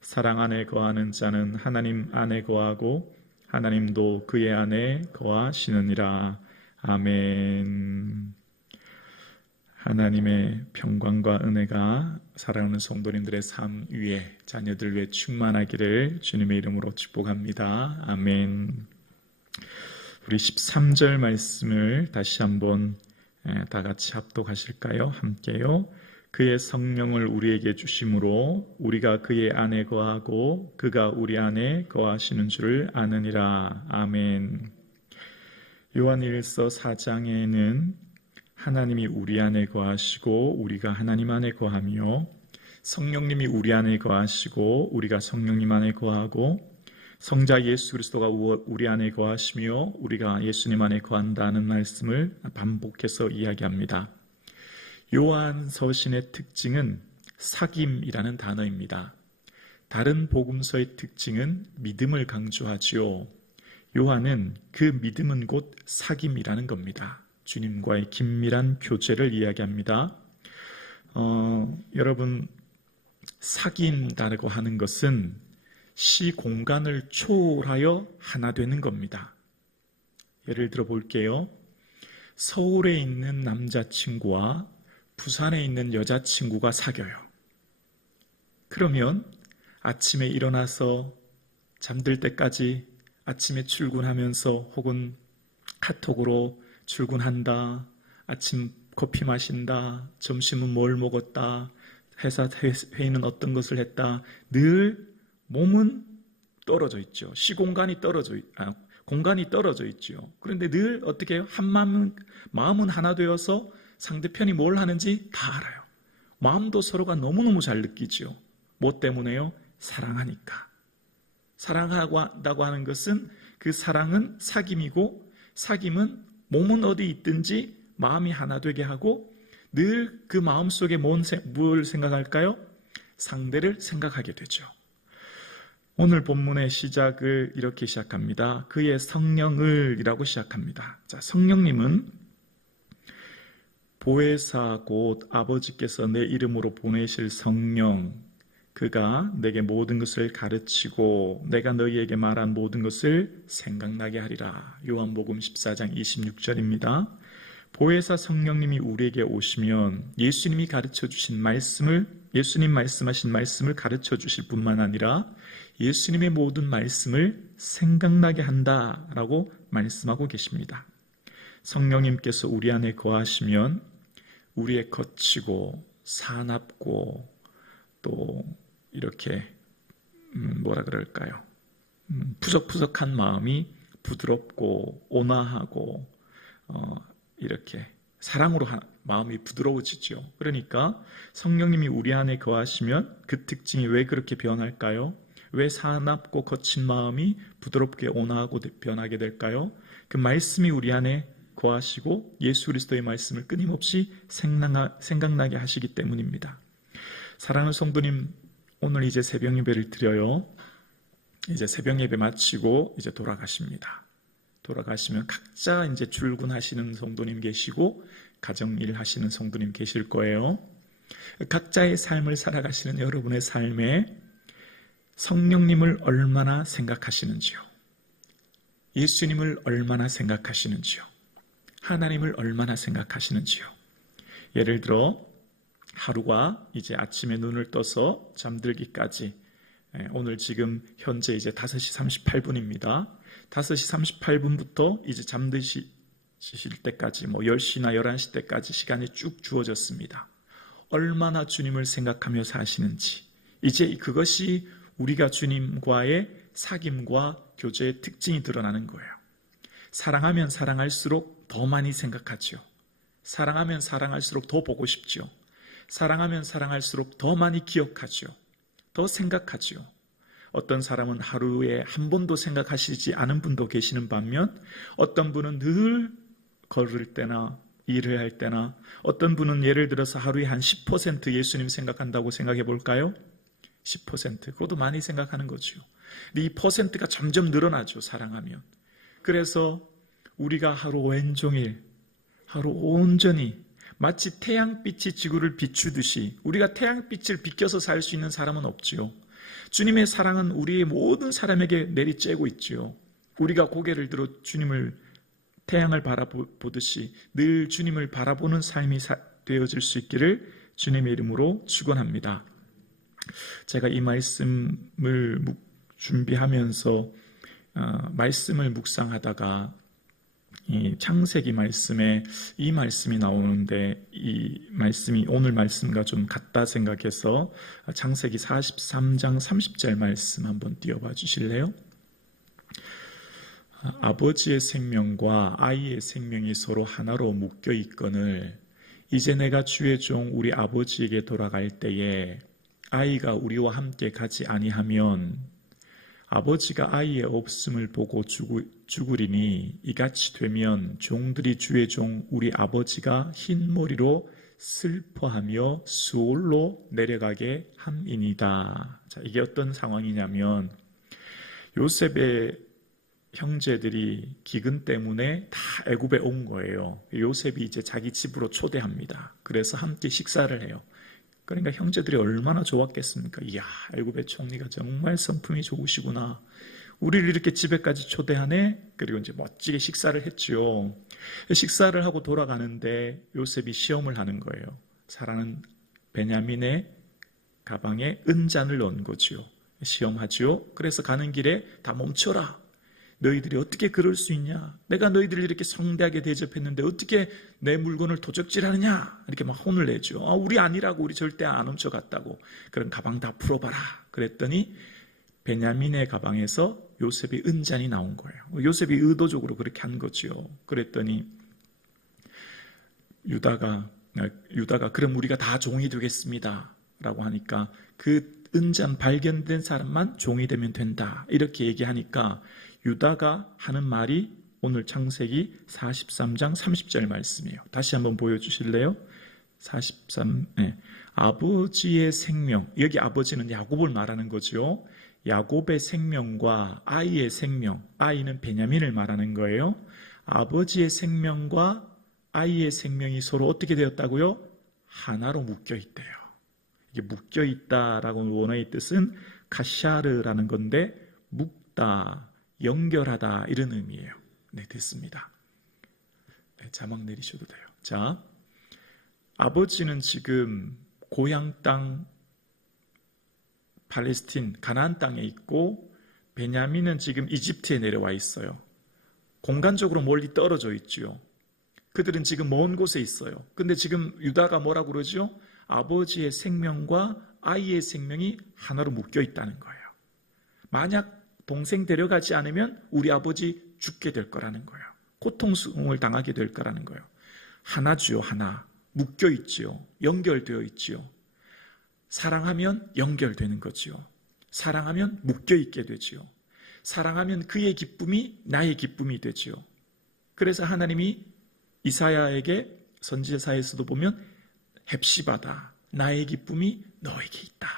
사랑 안에 거하는 자는 하나님 안에 거하고 하나님도 그의 안에 거하시느니라. 아멘. 하나님의 평강과 은혜가 사랑하는 성도님들의 삶 위에 자녀들 위에 충만하기를 주님의 이름으로 축복합니다. 아멘. 우리 13절 말씀을 다시 한번 예, 다 같이 합독하실까요? 함께요. 그의 성령을 우리에게 주심으로 우리가 그의 안에 거하고 그가 우리 안에 거하시는 줄을 아느니라. 아멘. 요한일서 4장에는 하나님이 우리 안에 거하시고 우리가 하나님 안에 거하며 성령님이 우리 안에 거하시고 우리가 성령님 안에 거하고 성자 예수 그리스도가 우리 안에 거하시며 우리가 예수님 안에 거한다는 말씀을 반복해서 이야기합니다. 요한 서신의 특징은 사김이라는 단어입니다. 다른 복음서의 특징은 믿음을 강조하지요. 요한은 그 믿음은 곧 사김이라는 겁니다. 주님과의 긴밀한 교제를 이야기합니다. 어, 여러분 사귄다고 하는 것은 시 공간을 초월하여 하나 되는 겁니다. 예를 들어 볼게요. 서울에 있는 남자친구와 부산에 있는 여자친구가 사겨요. 그러면 아침에 일어나서 잠들 때까지 아침에 출근하면서 혹은 카톡으로 출근한다. 아침 커피 마신다. 점심은 뭘 먹었다. 회사 회의는 어떤 것을 했다. 늘 몸은 떨어져 있죠. 시공간이 떨어져 있, 아, 공간이 떨어져 있죠. 그런데 늘 어떻게 해요? 한 마음은 마음은 하나 되어서 상대편이 뭘 하는지 다 알아요. 마음도 서로가 너무너무 잘 느끼죠. 뭐 때문에요? 사랑하니까. 사랑하다고 하는 것은 그 사랑은 사귐이고 사귐은 몸은 어디 있든지 마음이 하나 되게 하고 늘 그 마음 속에 뭘 생각할까요? 상대를 생각하게 되죠. 오늘 본문의 시작을 이렇게 시작합니다. 그의 성령을 이라고 시작합니다. 자, 성령님은 보혜사 곧 아버지께서 내 이름으로 보내실 성령 그가 내게 모든 것을 가르치고 내가 너희에게 말한 모든 것을 생각나게 하리라. 요한복음 14장 26절입니다. 보혜사 성령님이 우리에게 오시면 예수님이 가르쳐 주신 말씀을 예수님 말씀하신 말씀을 가르쳐 주실 뿐만 아니라 예수님의 모든 말씀을 생각나게 한다라고 말씀하고 계십니다. 성령님께서 우리 안에 거하시면 우리의 거치고 사납고 또 이렇게 음, 뭐라 그럴까요? 음, 푸석푸석한 마음이 부드럽고 온화하고 어, 이렇게 사랑으로 마음이 부드러워지죠. 그러니까 성령님이 우리 안에 거하시면 그 특징이 왜 그렇게 변할까요? 왜 사납고 거친 마음이 부드럽게 온화하고 변하게 될까요? 그 말씀이 우리 안에 거하시고 예수 그리스도의 말씀을 끊임없이 생각나게 하시기 때문입니다. 사랑하는 성도님, 오늘 이제 새벽 예배를 드려요. 이제 새벽 예배 마치고 이제 돌아가십니다. 돌아가시면 각자 이제 출근하시는 성도님 계시고 가정일 하시는 성도님 계실 거예요. 각자의 삶을 살아가시는 여러분의 삶에 성령님을 얼마나 생각하시는지요? 예수님을 얼마나 생각하시는지요? 하나님을 얼마나 생각하시는지요? 예를 들어 하루가 이제 아침에 눈을 떠서 잠들기까지 예, 오늘 지금 현재 이제 5시 38분입니다. 5시 38분부터 이제 잠드실 때까지 뭐 10시나 11시 때까지 시간이 쭉 주어졌습니다. 얼마나 주님을 생각하며 사시는지 이제 그것이 우리가 주님과의 사귐과 교제의 특징이 드러나는 거예요. 사랑하면 사랑할수록 더 많이 생각하죠. 사랑하면 사랑할수록 더 보고 싶죠. 사랑하면 사랑할수록 더 많이 기억하죠. 더 생각하죠. 어떤 사람은 하루에 한 번도 생각하시지 않은 분도 계시는 반면 어떤 분은 늘 걸을 때나 일을 할 때나 어떤 분은 예를 들어서 하루에 한 10% 예수님 생각한다고 생각해 볼까요? 10% 그것도 많이 생각하는 거죠. 근데 이 퍼센트가 점점 늘어나죠. 사랑하면. 그래서 우리가 하루 온종일 하루 온전히 마치 태양빛이 지구를 비추듯이 우리가 태양빛을 비껴서 살 수 있는 사람은 없지요. 주님의 사랑은 우리의 모든 사람에게 내리쬐고 있지요. 우리가 고개를 들어 주님을 태양을 바라보듯이 늘 주님을 바라보는 삶이 되어질 수 있기를 주님의 이름으로 축원합니다. 제가 이 말씀을 준비하면서 어, 말씀을 묵상하다가 이 창세기 말씀에 이 말씀이 나오는데 이 말씀이 오늘 말씀과 좀 같다 생각해서 창세기 43장 30절 말씀 한번 띄워봐 주실래요? 아버지의 생명과 아이의 생명이 서로 하나로 묶여 있거늘 이제 내가 주의 종 우리 아버지에게 돌아갈 때에 아이가 우리와 함께 가지 아니하면 아버지가 아이의 없음을 보고 죽으리니 이같이 되면 종들이 주의 종 우리 아버지가 흰 머리로 슬퍼하며 수올로 내려가게 함이니다. 자, 이게 어떤 상황이냐면 요셉의 형제들이 기근 때문에 다 애굽에 온 거예요. 요셉이 이제 자기 집으로 초대합니다. 그래서 함께 식사를 해요. 그러니까 형제들이 얼마나 좋았겠습니까? 이야, 애굽의 총리가 정말 성품이 좋으시구나. 우리를 이렇게 집에까지 초대하네? 그리고 이제 멋지게 식사를 했지요. 식사를 하고 돌아가는데 요셉이 시험을 하는 거예요. 사라는 베냐민의 가방에 은잔을 넣은 거지요. 시험하지요. 그래서 가는 길에 다 멈춰라. 너희들이 어떻게 그럴 수 있냐? 내가 너희들을 이렇게 성대하게 대접했는데 어떻게 내 물건을 도적질하느냐? 이렇게 막 혼을 내죠. 아, 우리 아니라고 우리 절대 안 훔쳐갔다고. 그럼 가방 다 풀어봐라. 그랬더니 베냐민의 가방에서 요셉이 은잔이 나온 거예요. 요셉이 의도적으로 그렇게 한 거지요. 그랬더니 유다가 유다가 그럼 우리가 다 종이 되겠습니다라고 하니까 그 은잔 발견된 사람만 종이 되면 된다. 이렇게 얘기하니까 유다가 하는 말이 오늘 창세기 43장 30절 말씀이에요. 다시 한번 보여주실래요? 43, 네. 아버지의 생명, 여기 아버지는 야곱을 말하는 거죠. 야곱의 생명과 아이의 생명, 아이는 베냐민을 말하는 거예요. 아버지의 생명과 아이의 생명이 서로 어떻게 되었다고요? 하나로 묶여 있대요. 이게 묶여 있다라고 원어의 뜻은 카샤르라는 건데 묶다, 연결하다 이런 의미예요. 네, 됐습니다. 네, 자막 내리셔도 돼요. 자, 아버지는 지금 고향 땅 팔레스틴 가나안 땅에 있고 베냐민은 지금 이집트에 내려와 있어요. 공간적으로 멀리 떨어져 있지요. 그들은 지금 먼 곳에 있어요. 근데 지금 유다가 뭐라고 그러죠? 아버지의 생명과 아이의 생명이 하나로 묶여 있다는 거예요. 만약 동생 데려가지 않으면 우리 아버지 죽게 될 거라는 거예요. 고통을 당하게 될 거라는 거예요. 하나주요, 하나. 묶여 있지요. 연결되어 있지요. 사랑하면 연결되는 거지요. 사랑하면 묶여 있게 되지요. 사랑하면 그의 기쁨이 나의 기쁨이 되지요. 그래서 하나님이 이사야에게 선지자에서도 보면 헵시바다 나의 기쁨이 너에게 있다.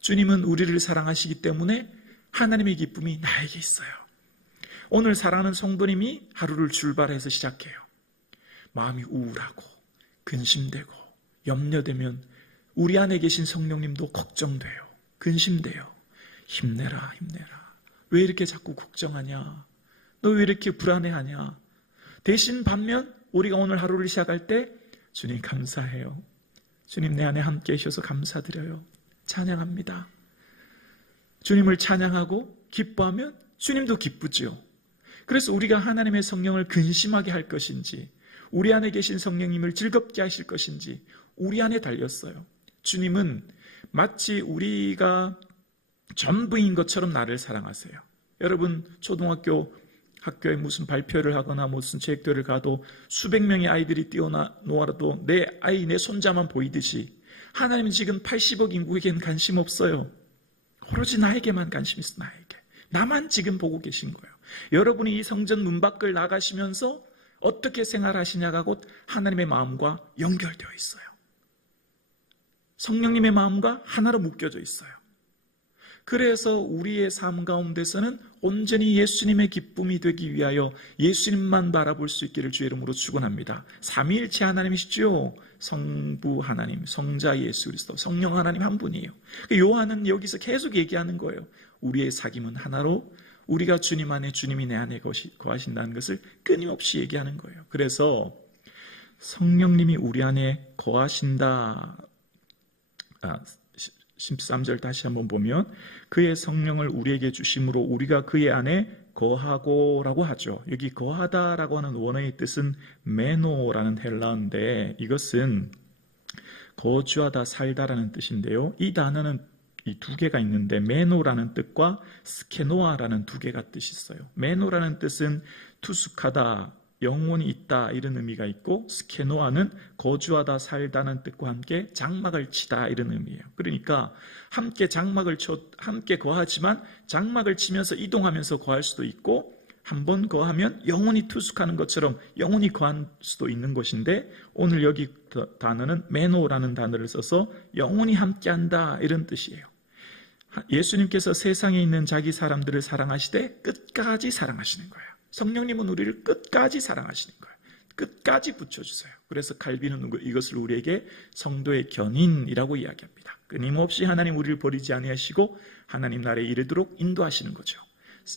주님은 우리를 사랑하시기 때문에 하나님의 기쁨이 나에게 있어요. 오늘 사랑하는 성도님이 하루를 출발해서 시작해요. 마음이 우울하고 근심되고 염려되면 우리 안에 계신 성령님도 걱정돼요. 근심돼요. 힘내라, 힘내라. 왜 이렇게 자꾸 걱정하냐? 너 왜 이렇게 불안해하냐? 대신 반면 우리가 오늘 하루를 시작할 때 주님 감사해요. 주님 내 안에 함께 하셔서 감사드려요. 찬양합니다. 주님을 찬양하고 기뻐하면 주님도 기쁘지요. 그래서 우리가 하나님의 성령을 근심하게 할 것인지, 우리 안에 계신 성령님을 즐겁게 하실 것인지, 우리 안에 달렸어요. 주님은 마치 우리가 전부인 것처럼 나를 사랑하세요. 여러분, 초등학교 학교에 무슨 발표를 하거나 무슨 체육대회를 가도 수백 명의 아이들이 뛰어놓아도 내 아이, 내 손자만 보이듯이 하나님은 지금 80억 인구에겐 관심 없어요. 오로지 나에게만 관심 있어 나에게. 나만 지금 보고 계신 거예요. 여러분이 이 성전 문 밖을 나가시면서 어떻게 생활하시냐가 곧 하나님의 마음과 연결되어 있어요. 성령님의 마음과 하나로 묶여져 있어요. 그래서 우리의 삶 가운데서는 온전히 예수님의 기쁨이 되기 위하여 예수님만 바라볼 수 있기를 주의 이름으로 축원합니다. 삼위일체 하나님이시죠. 성부 하나님, 성자 예수 그리스도, 성령 하나님 한 분이에요. 요한은 여기서 계속 얘기하는 거예요. 우리의 사귐은 하나로 우리가 주님 안에 주님이 내 안에 거하신다는 것을 끊임없이 얘기하는 거예요. 그래서 성령님이 우리 안에 거하신다. 아, 13절 다시 한번 보면 그의 성령을 우리에게 주심으로 우리가 그의 안에 거하고라고 하죠. 여기 거하다라고 하는 원어의 뜻은 메노라는 헬라어인데 이것은 거주하다 살다라는 뜻인데요. 이 단어는 이 두 개가 있는데 메노라는 뜻과 스케노아라는 두 개가 뜻이 있어요. 메노라는 뜻은 투숙하다, 영혼이 있다 이런 의미가 있고 스케노아는 거주하다 살다는 뜻과 함께 장막을 치다 이런 의미예요. 그러니까 함께 장막을 쳐 함께 거하지만 장막을 치면서 이동하면서 거할 수도 있고 한 번 거하면 영혼이 투숙하는 것처럼 영혼이 거할 수도 있는 것인데 오늘 여기 단어는 메노라는 단어를 써서 영혼이 함께한다 이런 뜻이에요. 예수님께서 세상에 있는 자기 사람들을 사랑하시되 끝까지 사랑하시는 거예요. 성령님은 우리를 끝까지 사랑하시는 거예요. 끝까지 붙여주세요. 그래서 칼빈은 이것을 우리에게 성도의 견인이라고 이야기합니다. 끊임없이 하나님 우리를 버리지 아니하시고 하나님 나라에 이르도록 인도하시는 거죠.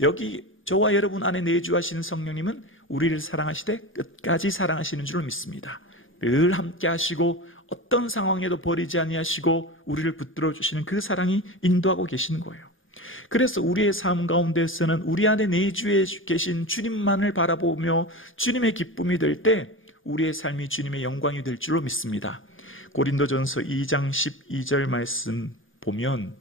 여기 저와 여러분 안에 내주하시는 성령님은 우리를 사랑하시되 끝까지 사랑하시는 줄을 믿습니다. 늘 함께 하시고 어떤 상황에도 버리지 아니하시고 우리를 붙들어 주시는 그 사랑이 인도하고 계시는 거예요. 그래서 우리의 삶 가운데서는 우리 안에 내주에 계신 주님만을 바라보며 주님의 기쁨이 될 때 우리의 삶이 주님의 영광이 될 줄로 믿습니다. 고린도전서 2장 12절 말씀 보면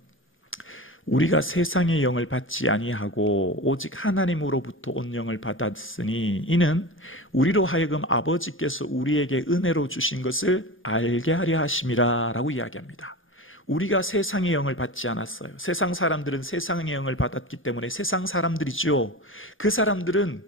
우리가 세상의 영을 받지 아니하고 오직 하나님으로부터 온 영을 받았으니 이는 우리로 하여금 아버지께서 우리에게 은혜로 주신 것을 알게 하려 하심이라라고 이야기합니다. 우리가 세상의 영을 받지 않았어요. 세상 사람들은 세상의 영을 받았기 때문에 세상 사람들이죠. 그 사람들은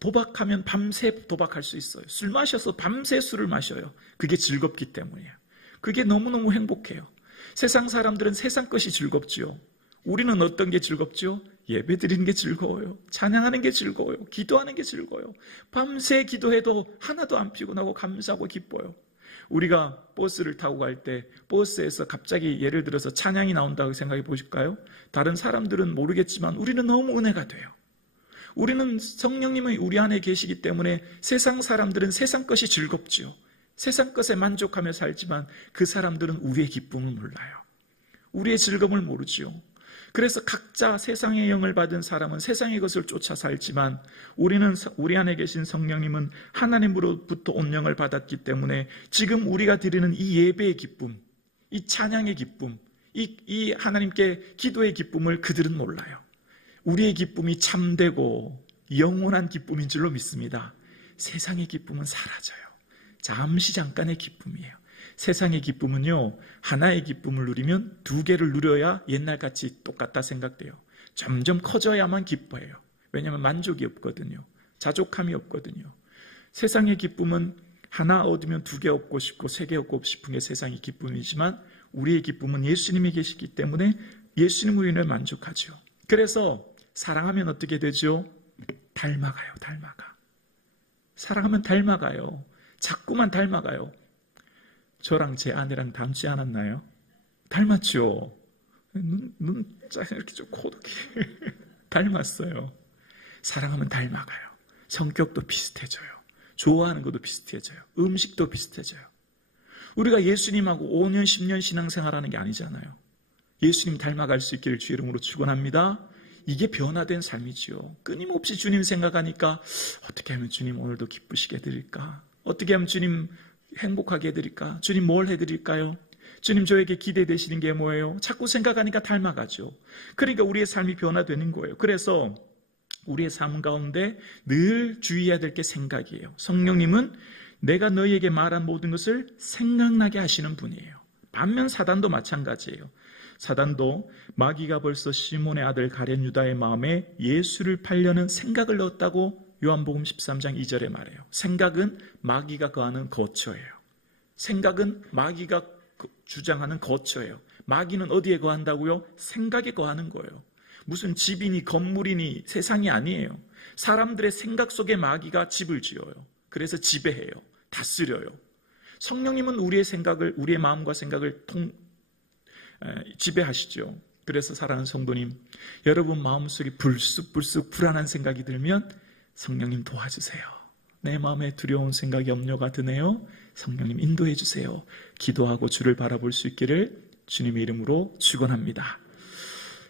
도박하면 밤새 도박할 수 있어요. 술 마셔서 밤새 술을 마셔요. 그게 즐겁기 때문이에요. 그게 너무너무 행복해요. 세상 사람들은 세상 것이 즐겁지요. 우리는 어떤 게 즐겁죠? 예배 드리는 게 즐거워요. 찬양하는 게 즐거워요. 기도하는 게 즐거워요. 밤새 기도해도 하나도 안 피곤하고 감사하고 기뻐요. 우리가 버스를 타고 갈 때 버스에서 갑자기 예를 들어서 찬양이 나온다고 생각해 보실까요? 다른 사람들은 모르겠지만 우리는 너무 은혜가 돼요. 우리는 성령님이 우리 안에 계시기 때문에 세상 사람들은 세상 것이 즐겁지요. 세상 것에 만족하며 살지만 그 사람들은 우리의 기쁨을 몰라요. 우리의 즐거움을 모르지요. 그래서 각자 세상의 영을 받은 사람은 세상의 것을 쫓아 살지만 우리는 우리 안에 계신 성령님은 하나님으로부터 온 영을 받았기 때문에 지금 우리가 드리는 이 예배의 기쁨, 이 찬양의 기쁨, 이, 이 하나님께 기도의 기쁨을 그들은 몰라요. 우리의 기쁨이 참되고 영원한 기쁨인 줄로 믿습니다. 세상의 기쁨은 사라져요. 잠시 잠깐의 기쁨이에요. 세상의 기쁨은요, 하나의 기쁨을 누리면 두 개를 누려야 옛날같이 똑같다 생각돼요. 점점 커져야만 기뻐해요. 왜냐하면 만족이 없거든요. 자족함이 없거든요. 세상의 기쁨은 하나 얻으면 두 개 얻고 싶고 세 개 얻고 싶은 게 세상의 기쁨이지만 우리의 기쁨은 예수님이 계시기 때문에 예수님으로 인해 만족하죠. 그래서 사랑하면 어떻게 되죠? 닮아가요, 닮아가. 사랑하면 닮아가요. 자꾸만 닮아가요. 저랑 제 아내랑 닮지 않았나요? 닮았죠. 눈, 눈, 이렇게 좀 코독이 닮았어요. 사랑하면 닮아가요. 성격도 비슷해져요. 좋아하는 것도 비슷해져요. 음식도 비슷해져요. 우리가 예수님하고 5년, 10년 신앙생활하는 게 아니잖아요. 예수님 닮아갈 수 있기를 주 이름으로 축원합니다. 이게 변화된 삶이지요. 끊임없이 주님 생각하니까 어떻게 하면 주님 오늘도 기쁘시게 드릴까? 어떻게 하면 주님 행복하게 해드릴까? 주님 뭘 해드릴까요? 주님 저에게 기대되시는 게 뭐예요? 자꾸 생각하니까 닮아가죠. 그러니까 우리의 삶이 변화되는 거예요. 그래서 우리의 삶 가운데 늘 주의해야 될 게 생각이에요. 성령님은 내가 너희에게 말한 모든 것을 생각나게 하시는 분이에요. 반면 사단도 마찬가지예요. 사단도 마귀가 벌써 시몬의 아들 가룟 유다의 마음에 예수를 팔려는 생각을 넣었다고 요한복음 13장 2절에 말해요. 생각은 마귀가 거하는 거처예요. 생각은 마귀가 그- 주장하는 거처예요. 마귀는 어디에 거한다고요? 생각에 거하는 거예요. 무슨 집이니 건물이니 세상이 아니에요. 사람들의 생각 속에 마귀가 집을 지어요. 그래서 지배해요. 다스려요. 성령님은 우리의 생각을, 우리의 마음과 생각을 통, 에, 지배하시죠. 그래서 사랑하는 성도님, 여러분 마음속에 불쑥불쑥 불안한 생각이 들면 성령님 도와주세요. 내 마음에 두려운 생각이 염려가 드네요. 성령님 인도해 주세요. 기도하고 주를 바라볼 수 있기를 주님의 이름으로 축원합니다.